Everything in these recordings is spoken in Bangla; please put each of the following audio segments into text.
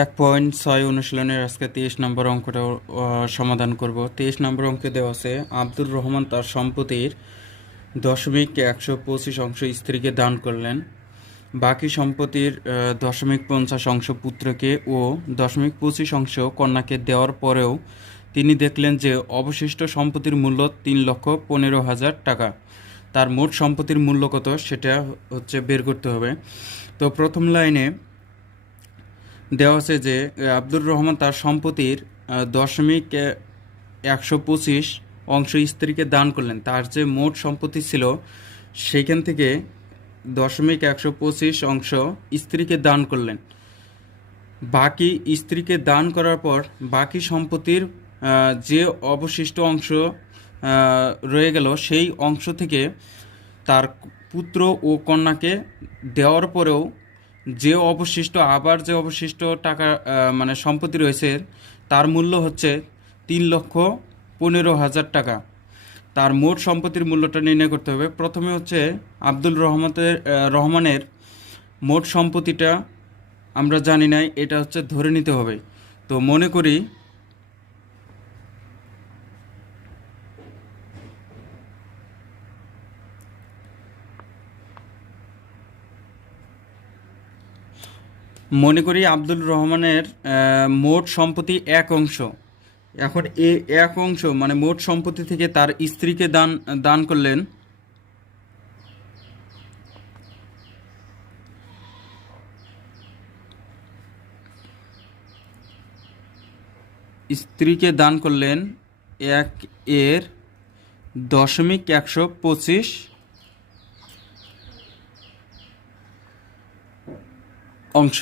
1.6 অনুশীলনের আজকে 23 নম্বর অঙ্কটা সমাধান করব। 23 নম্বর অঙ্কে দেওয়া আছে আব্দুর রহমান তার সম্পত্তির 0.125 অংশ স্ত্রীকে দান করলেন। বাকি সম্পত্তির 0.50 অংশ পুত্রকে ও 0.25 অংশ কন্যাকে দেওয়ার পরেও তিনি দেখলেন যে অবশিষ্ট সম্পত্তির মূল্য 3,15,000 টাকা। তার মোট সম্পত্তির মূল্য কত সেটা হচ্ছে বের করতে হবে। তো প্রথম লাইনে দেওয়া আছে যে আব্দুর রহমান তার সম্পত্তির 0.125 অংশ স্ত্রীকে দান করলেন। তার যে মোট সম্পত্তি ছিল সেইখান থেকে 0.125 অংশ স্ত্রীকে দান করলেন। বাকি স্ত্রীকে দান করার পর বাকি সম্পত্তির যে অবশিষ্ট অংশ রয়ে গেল সেই অংশ থেকে তার পুত্র ও কন্যাকে দেওয়ার পরেও যে অবশিষ্ট টাকা মানে সম্পত্তি রয়েছে তার মূল্য হচ্ছে 3,15,000 টাকা। তার মোট সম্পত্তির মূল্যটা নির্ণয় করতে হবে। প্রথমে হচ্ছে আব্দুল রহমানের মোট সম্পত্তিটা আমরা জানি না, এটা হচ্ছে ধরে নিতে হবে। তো মনে করি আব্দুল রহমানের মোট সম্পত্তি 1 অংশ। এখন এই 1 অংশ মানে মোট সম্পত্তি থেকে তার স্ত্রীকে দান করলেন। স্ত্রীকে দান করলেন 1 0.125 অংশ।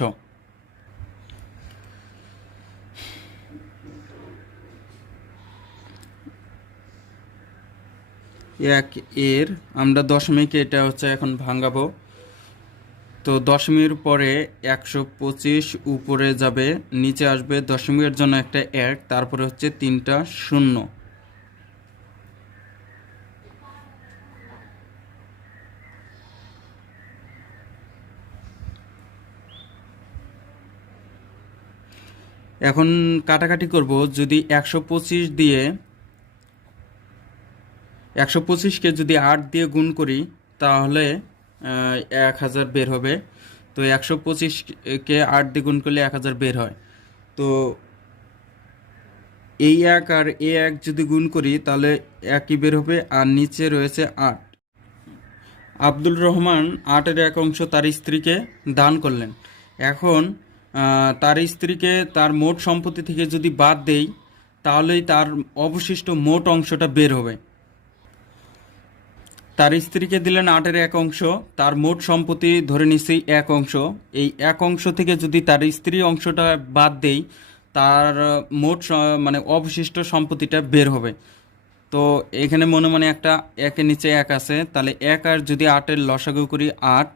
আমরা দশমিক এটা হচ্ছে এখন ভাঙাবো। তো দশমিকের পরে 125 উপরে যাবে, নিচে আসবে দশমিকের জন্য একটা 1, তারপরে হচ্ছে 3টা 0। এখন কাটাকাটি করব। যদি 125কে যদি 8 দিয়ে গুণ করি তাহলে 1000 বের হবে। তো 125কে 8 দিয়ে গুণ করলে 1000 বের হয়। তো এই 1 আর এই 1 যদি গুণ করি তাহলে 1ই বের হবে, আর নিচে রয়েছে 8। আব্দুল রহমান 8-এর 1 অংশ তার স্ত্রীকে দান করলেন। এখন তার স্ত্রীকে তার মোট সম্পত্তি থেকে যদি বাদ দেই তাহলেই তার অবশিষ্ট মোট অংশটা বের হবে। তার স্ত্রীকে দিলেন 8-এর 1 অংশ, তার মোট সম্পত্তি ধরে নিচ্ছি 1 অংশ। এই 1 অংশ থেকে যদি তার স্ত্রী অংশটা বাদ দেই তার মোট মানে অবশিষ্ট সম্পত্তিটা বের হবে। তো এখানে মনে একটা 1-এর নিচে 1 আছে, তাহলে 1 আর যদি 8-এর লসাগু করি 8,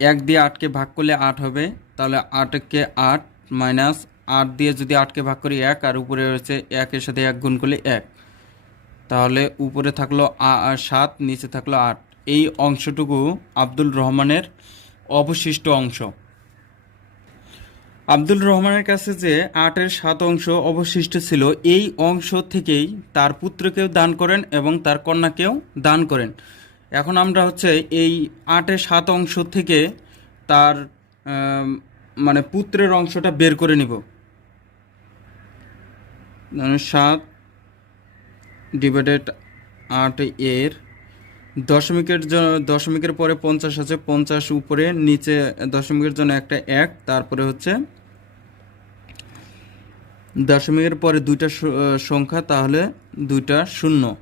1 দিয়ে 8কে ভাগ করলে 8 হবে, তাহলে 8কে 8 মাইনাস 8 দিয়ে যদি 8কে ভাগ করি 1, আর উপরে রয়েছে 1-এর সাথে 1 গুণ করলে 1, তাহলে উপরে থাকলো 7, নিচে থাকলো 8। এই অংশটুকু আব্দুল রহমানের অবশিষ্ট অংশ। আব্দুল রহমানের কাছে যে 8-এর 7 অংশ অবশিষ্ট ছিল, এই অংশ থেকেই তার পুত্রকেও দান করেন এবং তার কন্যাকেও দান করেন। এখন আমরা হচ্ছে এই 8-এর 7 অংশ থেকে তার মানে পুত্রের অংশটা বের করে নিব। 7 ডিভাইডেড 8 দশমিকের পরে 50 আছে, 50 উপরে, নিচে দশমিকের জন্য একটা 1, তারপরে হচ্ছে দশমিকের পরে 2টা সংখ্যা, তাহলে 2টা 0।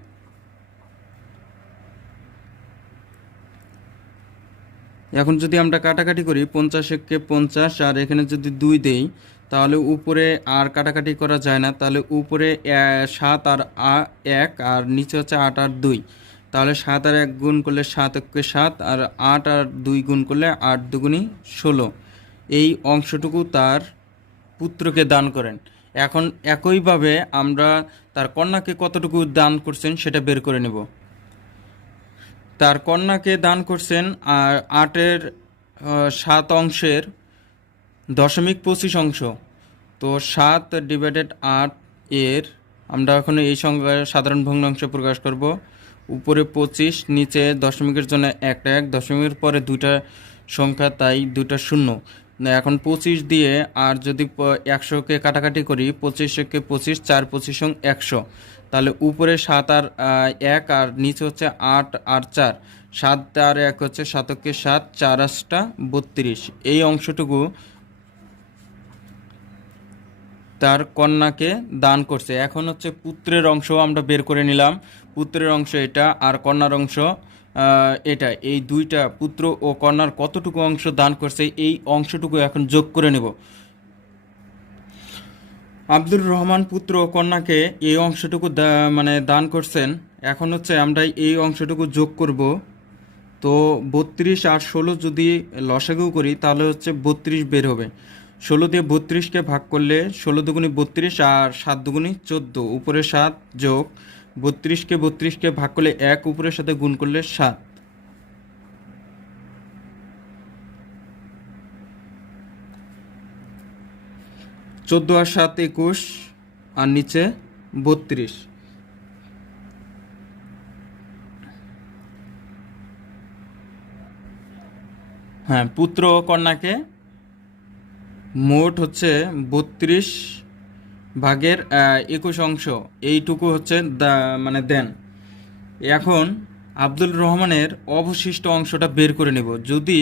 এখন যদি আমরা কাটাকাটি করি 50-কে 50 আর এখানে যদি 2 দেই তাহলে উপরে আর কাটাকাটি করা যায় না, তাহলে উপরে 7 আর 1 আর নিচে হচ্ছে 8 আর 2, তাহলে 7 আর 1 গুণ করলে 7-কে 7 আর 8 আর 2 গুণ করলে 8 দুগুণী 16। এই অংশটুকু তার পুত্রকে দান করেন। এখন একইভাবে আমরা তার কন্যাকে কতটুকু দান করছেন সেটা বের করে নেব। তার কন্যাকে দান করছেন আর 8-এর 7 অংশের .25 তো 7/8 এর আমরা এখন এই সংখ্যার সাধারণ ভগ্নাংশ প্রকাশ করব। উপরে 25, নিচে দশমিকের জন্য একটা 1, দশমিকের পরে দুইটা সংখ্যা, তাই দুইটা শূন্য। এখন 25 দিয়ে আর যদি 100কে কাটাকাটি করি, 25কে 25, 4 25 100, তাহলে উপরে 7 আর 1 আর নিচে হচ্ছে 8 আর 4, 7 আর 1 হচ্ছে 7কে 7, 4 8টা 32। এই অংশটুকু তার কন্যাকে দান করছে। এখন হচ্ছে পুত্রের অংশ আমরা বের করে নিলাম। পুত্রের অংশ এটা আর কন্যার অংশ এটা। এই দুইটা পুত্র ও কন্যার কতটুকু অংশ দান করছে এই অংশটুকু এখন যোগ করে নেব। আব্দুর রহমান পুত্র ও কন্যাকে এই অংশটুকু মানে দান করছেন। এখন হচ্ছে আমরা এই অংশটুকু যোগ করব। তো 32 আর 16 যদি লসাগু করি তাহলে হচ্ছে 32 বের হবে। 16 দিয়ে 32কে ভাগ করলে 16 দুগুণি 32 আর 7 দুগুণি 14, উপরে 7 যোগ 32কে ভাগ করলে 1, উপরের সাথে গুণ করলে 7। চোদ্দো আর 7 21 আর নিচে 32। হ্যাঁ, পুত্র ও কন্যাকে মোট হচ্ছে 32 ভাগের 21 অংশ এইটুকু হচ্ছে মানে দেন। এখন আব্দুল রহমানের অবশিষ্ট অংশটা বের করে নেব। যদি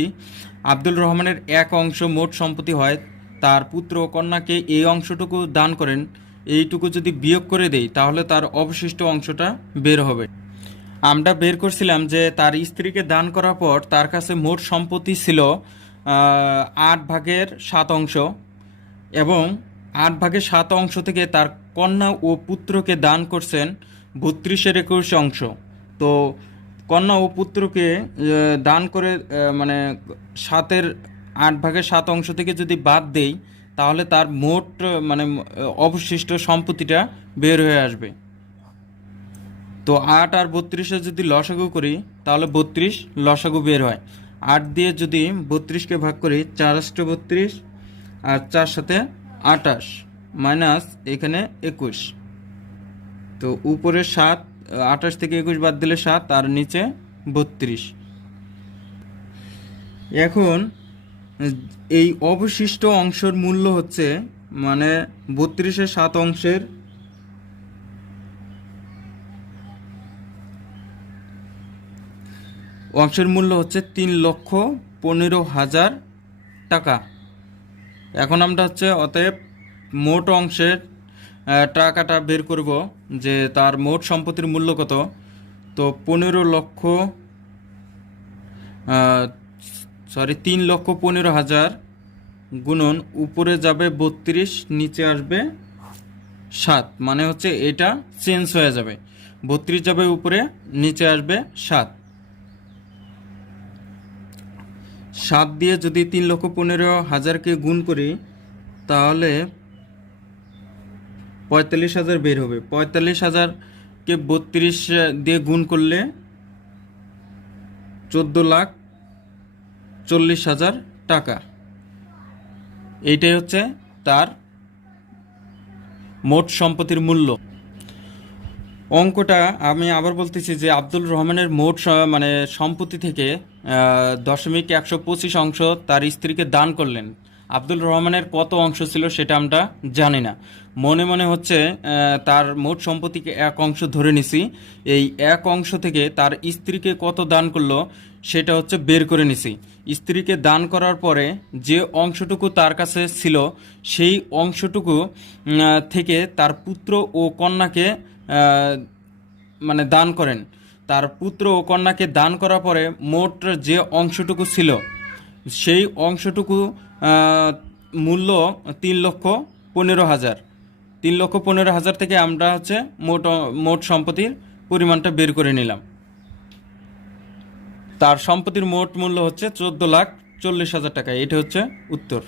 আব্দুল রহমানের এক অংশ মোট সম্পত্তি হয়, তার পুত্র ও কন্যাকে এই অংশটুকু দান করেন, এইটুকু যদি বিয়োগ করে দেই তাহলে তার অবশিষ্ট অংশটা বের হবে। আমরা বের করছিলাম যে তার স্ত্রীকে দান করার পর তার কাছে মোট সম্পত্তি ছিল 8/7 অংশ, এবং 8/7 অংশ থেকে তার কন্যা ও পুত্রকে দান করছেন 32/21 অংশ। তো কন্যা ও পুত্রকে দান করে মানে 8/7 অংশ থেকে যদি বাদ দেই তাহলে তার মোট মানে অবশিষ্ট সম্পত্তিটা বের হয়ে আসবে। তো 8 আর 32-এ যদি লসাগু করি তাহলে 32 লসাগু বের হয়। 8 দিয়ে যদি 32কে ভাগ করি, 4 8 32 আর 4 সাথে 28 মাইনাস এখানে 21। তো উপরে 7, 28 থেকে 21 বাদ দিলে 7 আর নিচে 32। এখন এই অবশিষ্ট অংশের মূল্য হচ্ছে মানে 32/7 অংশের মূল্য হচ্ছে 3,15,000 টাকা। এখন আমরা হচ্ছে অতএব মোট অংশের টাকাটা বের করব যে তার মোট সম্পত্তির মূল্য কত। তো 3,15,000 গুণন উপরে যাবে 32, নিচে আসবে 7, মানে হচ্ছে এটা চেঞ্জ হয়ে যাবে। 32 যাবে উপরে, নিচে আসবে 7। 7 দিয়ে যদি 3,15,000কে গুণ করি তাহলে 45,000 বের হবে। 45,000কে 32 দিয়ে গুণ করলে 14,40,000 টাকা। এইটাই হচ্ছে তার মোট সম্পত্তির মূল্য। অঙ্কটা আমি আবার বলতেছি যে আব্দুল রহমানের মোট মানে সম্পত্তি থেকে 0.125 অংশ তার স্ত্রীকে দান করলেন। আব্দুল রহমানের কত অংশ ছিল সেটা আমরা জানি না। মনে মনে হচ্ছে তার মোট সম্পত্তিকে এক অংশ ধরে নিছি। এই এক অংশ থেকে তার স্ত্রীকে কত দান করলো সেটা হচ্ছে বের করে নিছি। স্ত্রীকে দান করার পরে যে অংশটুকু তার কাছে ছিল সেই অংশটুকু থেকে তার পুত্র ও কন্যাকে মানে দান করেন। তার পুত্র ও কন্যাকে দান করার পরে মোট যে অংশটুকু ছিল সেই অংশটুকু মূল্য 3,15,000। 3,15,000 থেকে আমরা হচ্ছে মোট সম্পত্তির পরিমাণটা বের করে নিলাম। তার সম্পত্তির মোট মূল্য হচ্ছে 14,40,000 টাকা। এটা হচ্ছে উত্তর।